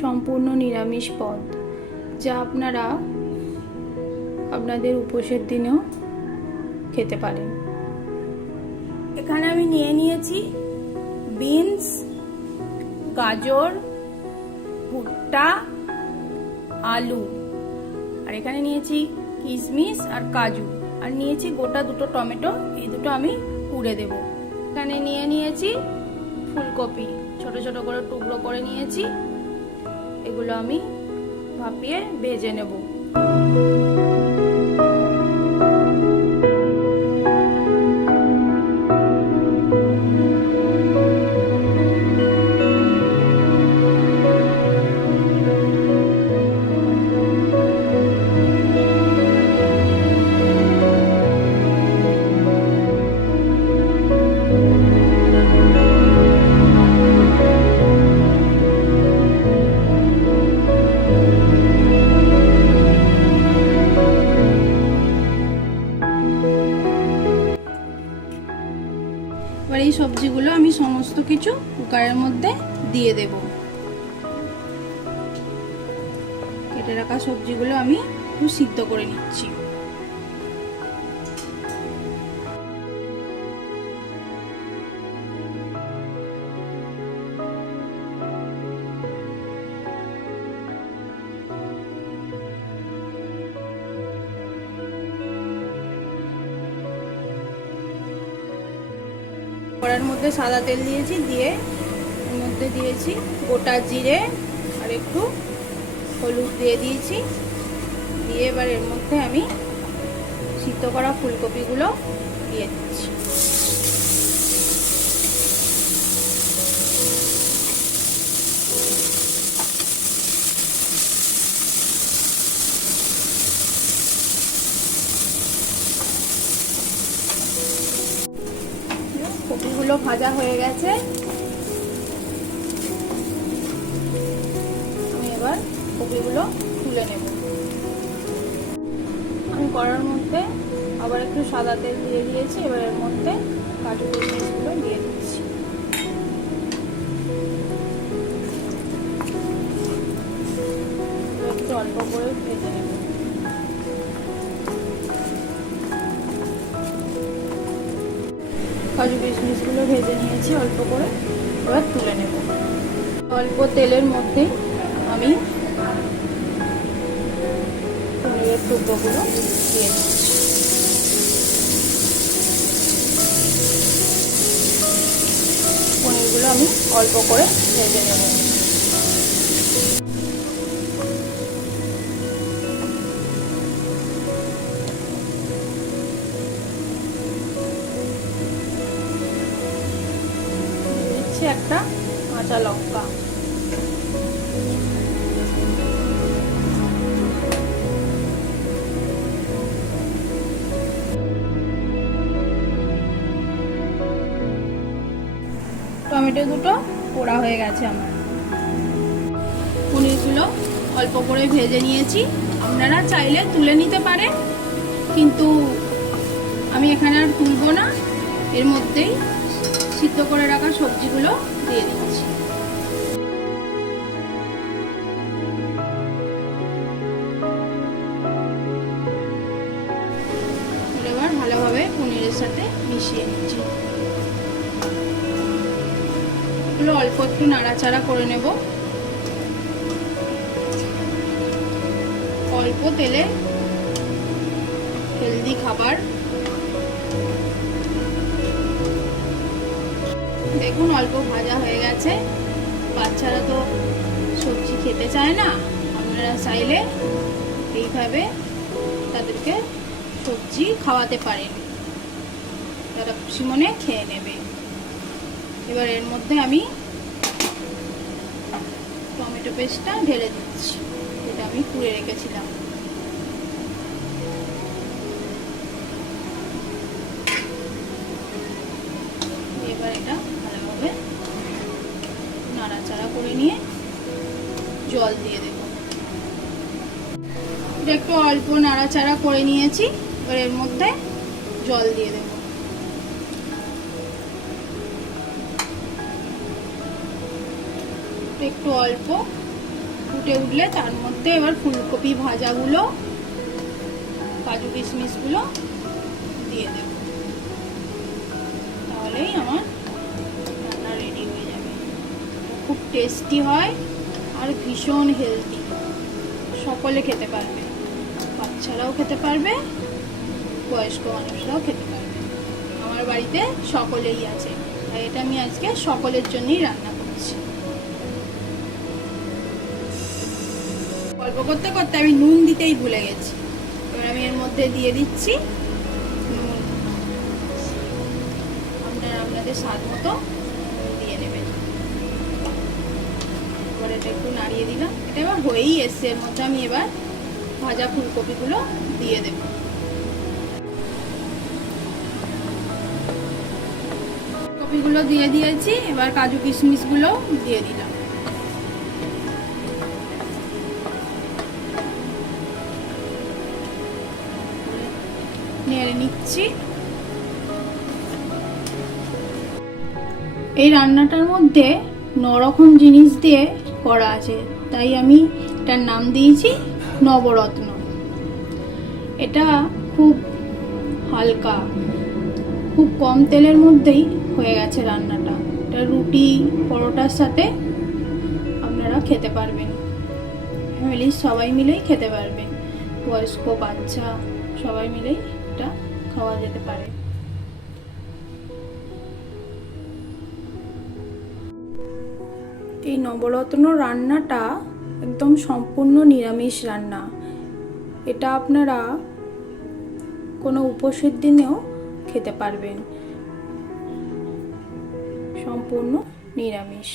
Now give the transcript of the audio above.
সম্পূর্ণ নিরামিষ পদ, যা আপনারা আপনাদের উপোসের দিনেও খেতে পারেন। এখানে আমি নিয়ে নিয়েছি বিনস, গাজর, ভুট্টা, আলু। আর এখানে নিয়েছি কিশমিশ আর কাজু। আর নিয়েছি গোটা দুটো টমেটো, এই দুটো আমি পুড়ে দেব। এখানে নিয়ে নিয়েছি ফুলকপি, ছোট ছোট করে টুকরো করে নিয়েছি। এগুলো আমি ভাপিয়ে ভেজে নেব। এবার এই সবজিগুলো আমি সমস্ত কিছু কুকারের মধ্যে দিয়ে দেব। কেটে রাখা সবজিগুলো আমি একটু সিদ্ধ করে নিচ্ছি। কড়ার মধ্যে সাদা তেল দিয়েছি, দিয়ে এর মধ্যে দিয়েছি গোটা জিরে আর একটু হলুদ দিয়ে দিয়েছি। দিয়ে এবার এর মধ্যে আমি সিদ্ধ করা ফুলকপিগুলো দিয়ে দিচ্ছি। কপিগুলো ভাজা হয়ে গেছে। আমি এবার কপিগুলো তুলে নেব। আমি কড়ার মধ্যে আবার একটু সাদা তেল দিয়ে দিয়েছি, এবার এর মধ্যে কাজু কিশমিশগুলো দিয়ে দিচ্ছি। একটু অল্প করে ভেজে নেব। কাজু কিশমিশগুলো ভেজে নিয়েছি অল্প করে। ওরা তুলে নেব। অল্প তেলের মধ্যে আমি টুকরোগুলো দিয়ে পনিরগুলো আমি অল্প করে ভেজে নেব। একটা কাঁচা লঙ্কা। টমেটো দুটো পোড়া হয়ে গেছে আমার। পনিরগুলো অল্প করে ভেজে নিয়েছি। আপনারা চাইলে তুলে নিতে পারেন, কিন্তু আমি এখানে আর তুলবো না। এর মধ্যেই সিদ্ধ করে রাখা সবজিগুলো দিয়ে দিচ্ছি। এবার ভালোভাবে পনিরের সাথে মিশিয়ে নিচ্ছি। এগুলো অল্প একটু নাড়াচাড়া করে নেব। অল্প তেলে হেলদি খাবার দেখুন, অল্প ভাজা হয়ে গেছে। বাচ্চারা তো সবজি খেতে চায় না। আপনারা চাইলে এইভাবে তাদেরকে সবজি খাওয়াতে পারেন। তারা খুশি মনে খেয়ে নেবে। এবার এর মধ্যে আমি টমেটো পেস্টটা ঢেলে দিচ্ছি। যেটা আমি পুড়ে রেখেছিলাম। নিয়ে জল দিয়ে দেব। একটু অল্প নাড়াচাড়া করে নিয়েছি, এবার এর মধ্যে জল দিয়ে দেব। একটু অল্প ফুটে উঠলে তার মধ্যে এবার ফুলকপি ভাজাগুলো, কাজু কিশমিশগুলো দিয়ে দেব। তাহলেই আমার টেস্টি হয় আর ভীষণ হেলদি সকলে খেতে পারবে। বাচ্চারাও খেতে পারবে, বয়স্ক মানুষরাও খেতে পারবে। আমার বাড়িতে সকলেই আছে। তাই এটা আমি আজকে সকলের জন্যই রান্না করছি। গল্প করতে করতে আমি নুন দিতেই ভুলে গেছি। এবার আমি এর মধ্যে দিয়ে দিচ্ছি নুন। আপনারা আপনাদের স্বাদ মতো এটা একটু নাড়িয়ে দিলাম। এটা এবার হয়েই এসছে, এর মধ্যে আমি এবার ভাজা ফুলকপিগুলো দিয়ে দেব। কপিগুলো দিয়ে দিয়েছি, এবার কাজু কিশমিশগুলো দিয়ে দিলাম। নিচ্ছি। এই রান্নাটার মধ্যে নরকম জিনিস দিয়ে করা আছে। তাই আমি এটার নাম দিয়েছি নবরত্ন। এটা খুব হালকা, খুব কম তেলের মধ্যেই হয়ে গেছে রান্নাটা। এটা রুটি, পরোটার সাথে আপনারা খেতে পারবেন। ফ্যামিলির সবাই মিলেই খেতে পারবেন বয়স্ক বাচ্চা সবাই মিলেই এটা খাওয়া যেতে পারে। এই নবরত্ন রান্নাটা একদম সম্পূর্ণ নিরামিষ রান্না। এটা আপনারা কোনো উপোসের দিনেও খেতে পারবেন। সম্পূর্ণ নিরামিষ।